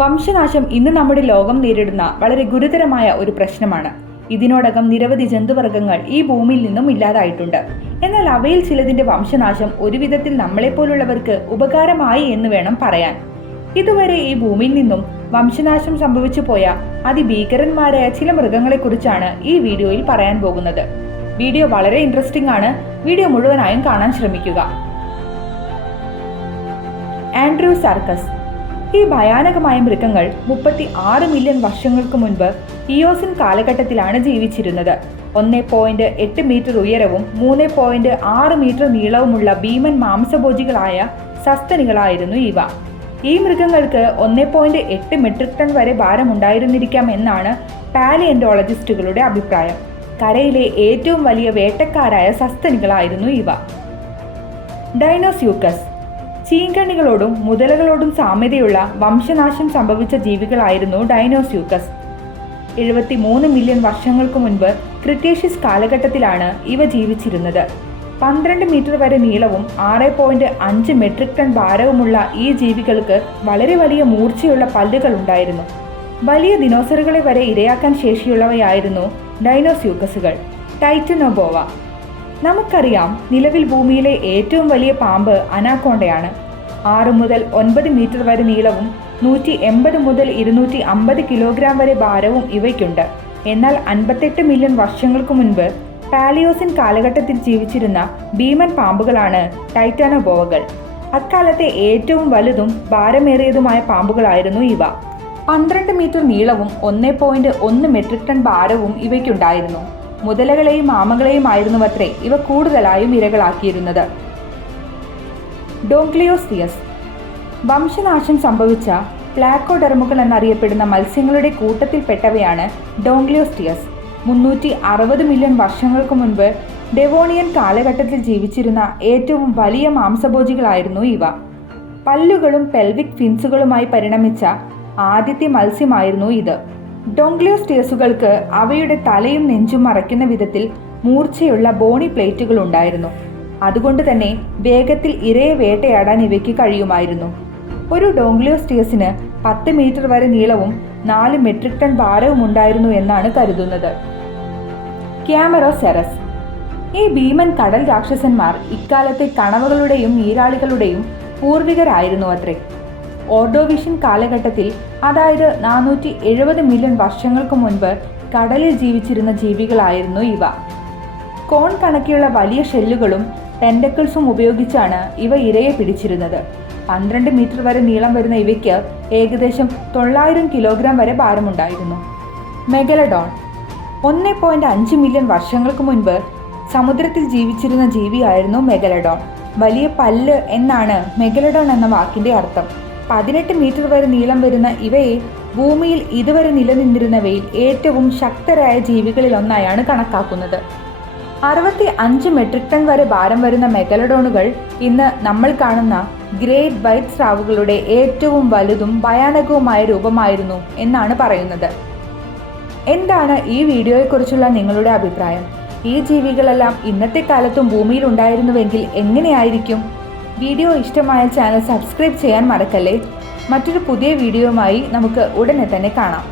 വംശനാശം ഇന്ന് നമ്മുടെ ലോകം നേരിടുന്ന വളരെ ഗുരുതരമായ ഒരു പ്രശ്നമാണ്. ഇതിനോടകം നിരവധി ജന്തുവർഗ്ഗങ്ങൾ ഈ ഭൂമിയിൽ നിന്നും ഇല്ലാതായിട്ടുണ്ട്. എന്നാൽ അവയിൽ ചിലതിന്റെ വംശനാശം ഒരു വിധത്തിൽ നമ്മളെപ്പോലുള്ളവർക്ക് ഉപകാരമായി എന്ന് വേണം പറയാൻ. ഇതുവരെ ഈ ഭൂമിയിൽ നിന്നും വംശനാശം സംഭവിച്ചു പോയ അതിഭീകരന്മാരായ ചില മൃഗങ്ങളെക്കുറിച്ചാണ് ഈ വീഡിയോയിൽ പറയാൻ പോകുന്നത്. വീഡിയോ വളരെ ഇൻട്രസ്റ്റിംഗ് ആണ്. വീഡിയോ മുഴുവനായും കാണാൻ ശ്രമിക്കുക. ആൻഡ്രോസാർക്കസ്. ഈ ഭയാനകമായ മൃഗങ്ങൾ 36 മില്യൺ വർഷങ്ങൾക്ക് മുൻപ് ഇയോസിൻ കാലഘട്ടത്തിലാണ് ജീവിച്ചിരുന്നത്. 1.8 മീറ്റർ ഉയരവും 3.6 മീറ്റർ നീളവുമുള്ള ഭീമൻ മാംസഭോജികളായ സസ്തനികളായിരുന്നു ഇവ. ഈ മൃഗങ്ങൾക്ക് 1.8 മെട്രിക് ടൺ വരെ ഭാരമുണ്ടായിരുന്നിരിക്കാം എന്നാണ് പാലിയന്റോളജിസ്റ്റുകളുടെ അഭിപ്രായം. കരയിലെ ഏറ്റവും വലിയ വേട്ടക്കാരായ സസ്തനികളായിരുന്നു ഇവ. ഡൈനോസ്യൂക്കസ്. ചീങ്കണ്ണികളോടും മുതലകളോടും സാമ്യതയുള്ള വംശനാശം സംഭവിച്ച ജീവികളായിരുന്നു ഡൈനോസ്യൂക്കസ്. 73 മില്യൺ വർഷങ്ങൾക്ക് മുൻപ് ക്രിട്ടേഷ്യസ് കാലഘട്ടത്തിലാണ് ഇവ ജീവിച്ചിരുന്നത്. 12 മീറ്റർ വരെ നീളവും 6.5 മെട്രിക് ടൺ ഭാരവുമുള്ള ഈ ജീവികൾക്ക് വളരെ വലിയ മൂർച്ചയുള്ള പല്ലുകൾ ഉണ്ടായിരുന്നു. വലിയ ദിനോസറുകളെ വരെ ഇരയാക്കാൻ ശേഷിയുള്ളവയായിരുന്നു ഡൈനോസ്യൂക്കസുകൾ. ടൈറ്റനോബോവ. നമുക്കറിയാം, നിലവിൽ ഭൂമിയിലെ ഏറ്റവും വലിയ പാമ്പ് അനാക്കോണ്ടയാണ്. 6 മുതൽ 9 മീറ്റർ വരെ നീളവും 180 മുതൽ 250 കിലോഗ്രാം വരെ ഭാരവും ഇവയ്ക്കുണ്ട്. എന്നാൽ 58 മില്യൺ വർഷങ്ങൾക്ക് മുൻപ് പാലിയോസിൻ കാലഘട്ടത്തിൽ ജീവിച്ചിരുന്ന ഭീമൻ പാമ്പുകളാണ് ടൈറ്റാനോബോവകൾ. അക്കാലത്തെ ഏറ്റവും വലുതും ഭാരമേറിയതുമായ പാമ്പുകളായിരുന്നു ഇവ. 12 മീറ്റർ നീളവും 1.1 മെട്രിക് ടൺ ഭാരവും ഇവയ്ക്കുണ്ടായിരുന്നു. മുതലകളെയും ആമകളെയുമായിരുന്നുവത്രേ ഇവ കൂടുതലായും ഇരകളാക്കിയിരുന്നത്. ഡോംഗ്ലിയോസ്റ്റിയസ്. വംശനാശം സംഭവിച്ച പ്ലാക്കോഡെർമുകൾ എന്നറിയപ്പെടുന്ന മത്സ്യങ്ങളുടെ കൂട്ടത്തിൽപ്പെട്ടവയാണ് ഡോംഗ്ലിയോസ്റ്റിയസ്. 360 മില്യൺ വർഷങ്ങൾക്ക് മുൻപ് ഡെവോണിയൻ കാലഘട്ടത്തിൽ ജീവിച്ചിരുന്ന ഏറ്റവും വലിയ മാംസഭോജികളായിരുന്നു ഇവ. പല്ലുകളും പെൽവിക് ഫിൻസുകളുമായി പരിണമിച്ച ആദ്യത്തെ മത്സ്യമായിരുന്നു ഇത്. ഡോംഗ്ലിയോസ്റ്റിയസുകൾക്ക് അവയുടെ തലയും നെഞ്ചും മറയ്ക്കുന്ന വിധത്തിൽ മൂർച്ചയുള്ള ബോണി പ്ലേറ്റുകൾ ഉണ്ടായിരുന്നു. അതുകൊണ്ട് തന്നെ വേഗത്തിൽ ഇരയെ വേട്ടയാടാൻ ഇവയ്ക്ക് കഴിയുമായിരുന്നു. ഒരു ഡോംഗ്ലിയോസ്റ്റിയസിന് 10 മീറ്റർ വരെ നീളവും 4 മെട്രിക് ടൺ ഭാരവും ഉണ്ടായിരുന്നു എന്നാണ് കരുതുന്നത്. ക്യാമറോസെറസ്. ഈ ഭീമൻ കടൽ രാക്ഷസന്മാർ ഇക്കാലത്തെ കണവകളുടെയും നീരാളികളുടെയും പൂർവികരായിരുന്നു അത്രേ. ഓർഡോവിഷ്യൻ കാലഘട്ടത്തിൽ, അതായത് 470 മില്യൺ വർഷങ്ങൾക്ക് മുൻപ് കടലിൽ ജീവിച്ചിരുന്ന ജീവികളായിരുന്നു ഇവ. കോൺ കണക്കിയുള്ള വലിയ ഷെല്ലുകളും ടെൻഡക്കിൾസും ഉപയോഗിച്ചാണ് ഇവ ഇരയെ പിടിച്ചിരുന്നത്. 12 മീറ്റർ വരെ നീളം വരുന്ന ഇവയ്ക്ക് ഏകദേശം 900 കിലോഗ്രാം വരെ ഭാരമുണ്ടായിരുന്നു. മെഗലഡോൺ. 1.5 മില്യൺ വർഷങ്ങൾക്ക് മുൻപ് സമുദ്രത്തിൽ ജീവിച്ചിരുന്ന ജീവിയായിരുന്നു മെഗലഡോൺ. വലിയ പല്ല് എന്നാണ് മെഗലഡോൺ എന്ന വാക്കിന്റെ അർത്ഥം. 18 മീറ്റർ വരെ നീളം വരുന്ന ഇവയെ ഭൂമിയിൽ ഇതുവരെ നിലനിന്നിരുന്നവയിൽ ഏറ്റവും ശക്തരായ ജീവികളിൽ ഒന്നായാണ് കണക്കാക്കുന്നത്. 65 മെട്രിക് ടൺ വരെ ഭാരം വരുന്ന മെഗലഡോണുകൾ ഇന്ന് നമ്മൾ കാണുന്ന ഗ്രേറ്റ് വൈറ്റ് സ്രാവുകളുടെ ഏറ്റവും വലുതും ഭയാനകവുമായ രൂപമായിരുന്നു എന്നാണ് പറയുന്നത്. എന്താണ് ഈ വീഡിയോയെക്കുറിച്ചുള്ള നിങ്ങളുടെ അഭിപ്രായം? ഈ ജീവികളെല്ലാം ഇന്നത്തെ കാലത്തും ഭൂമിയിൽ ഉണ്ടായിരുന്നുവെങ്കിൽ എങ്ങനെയായിരിക്കും? വീഡിയോ ഇഷ്ടമായ ചാനൽ സബ്സ്ക്രൈബ് ചെയ്യാൻ മറക്കല്ലേ. മറ്റൊരു പുതിയ വീഡിയോയുമായി നമുക്ക് ഉടനെ തന്നെ കാണാം.